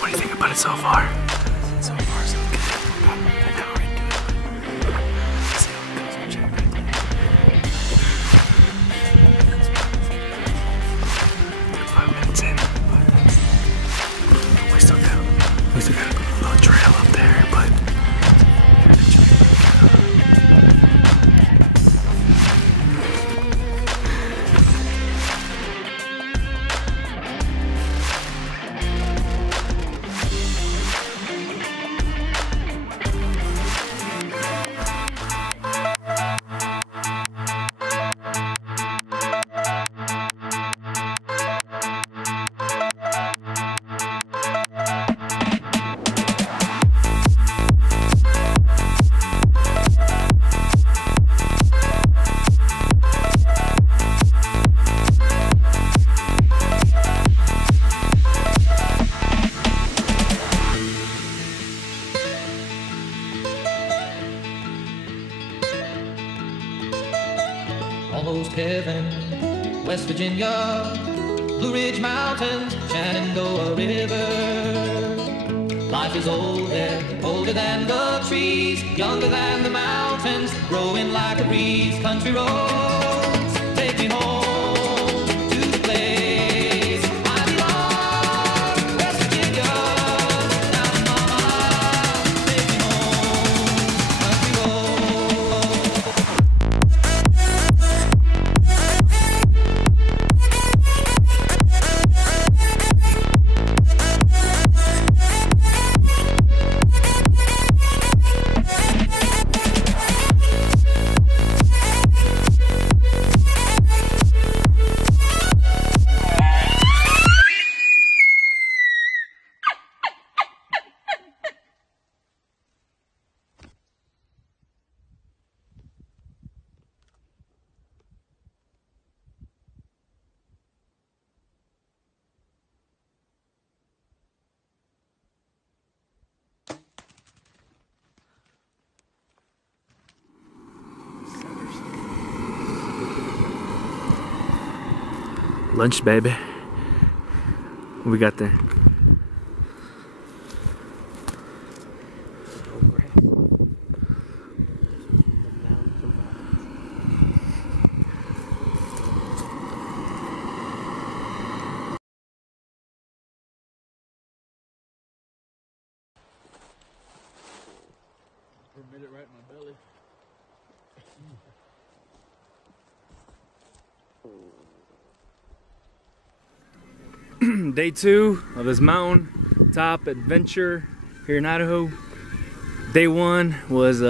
What do you think about it so far? So far, so good. We're about an hour into it. Let's see how it goes. We'll check back later. 5 minutes in, but we still got a little trail up there, but almost heaven, West Virginia, Blue Ridge Mountains, Shenandoah River. Life is old there, older than the trees, younger than the mountains, growing like a breeze. Country roads, take me home to the place I belong. West Virginia, down in mama, take me home, country roads. lunch, baby. What we got there? It right in my belly. Day 2 of this mountain top adventure here in Idaho. Day 1 was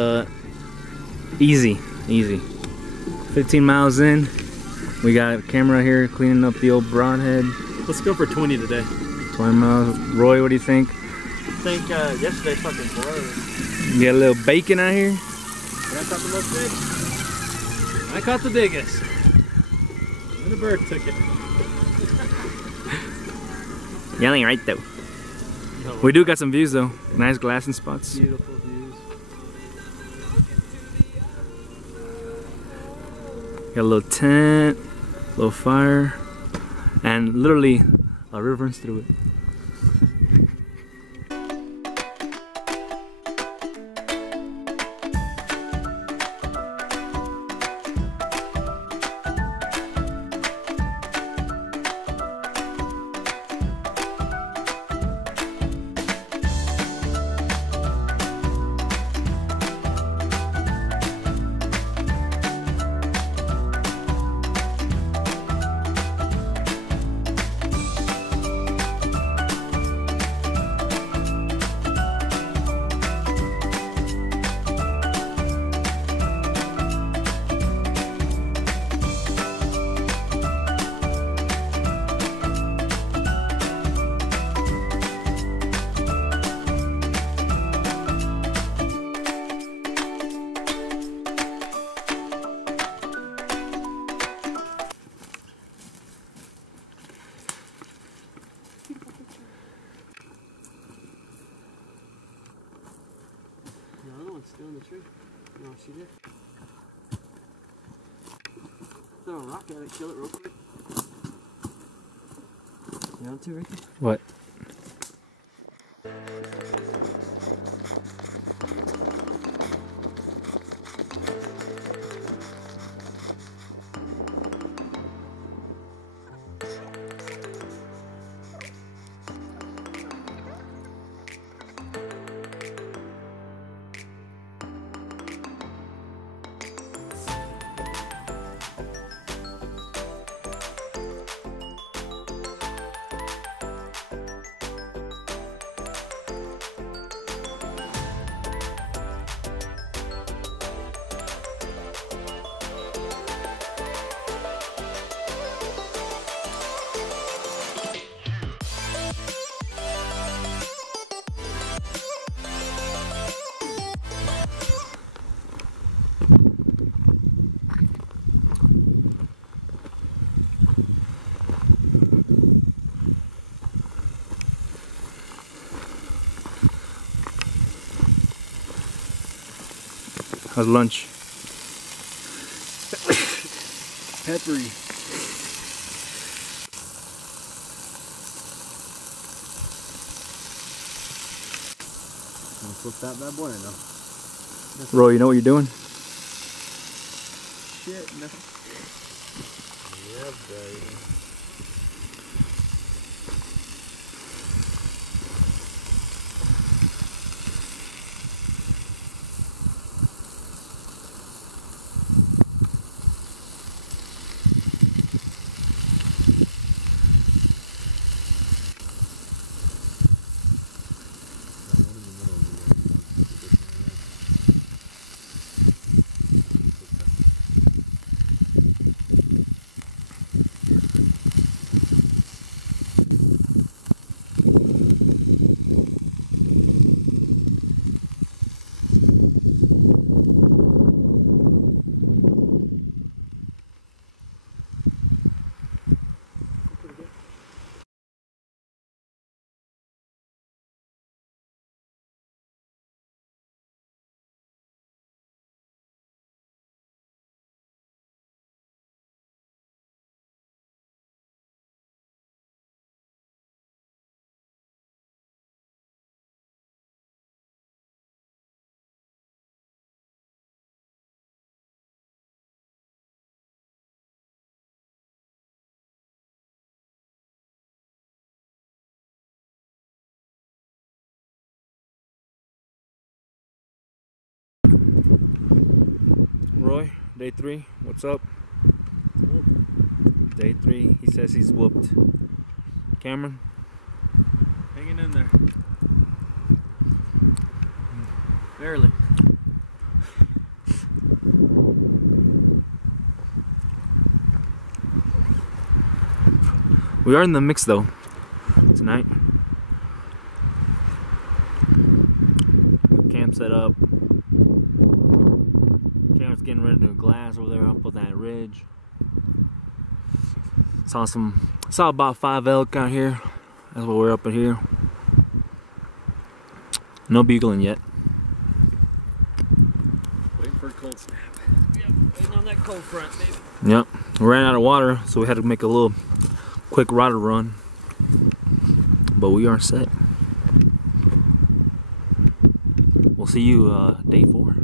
easy. 15 miles in, we got a camera here cleaning up the old broadhead. Let's go for 20 today. 20 miles. Roy, what do you think? I think yesterday fucking blurred. You got a little bacon out here? I caught the most big. I caught the biggest. And the bird took it. Yelling right though. No, we do got some views though. Nice glassing spots. Beautiful views. Got a little tent, a little fire, and literally a river runs through it. it's still in the tree. You want to shoot it? Throw a rock at it, kill it real quick. You want to, Ricky? What? How's lunch? Peppery. Wanna flip that bad boy or no? Roy, you know what you're doing? Shit, no. Yeah, baby. Roy, day 3, what's up? Day 3, he says he's whooped. Cameron? Hanging in there. Barely. We are in the mix though, tonight. Camp set up. Cameron's getting ready to do glass over there up on that ridge. Saw about 5 elk out here. That's what we're up in here. No bugling yet. Waiting for a cold snap. Yep, waiting on that cold front, baby. Yep, we ran out of water, so we had to make a little quick rider run. But we are set. We'll see you day 4.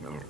No.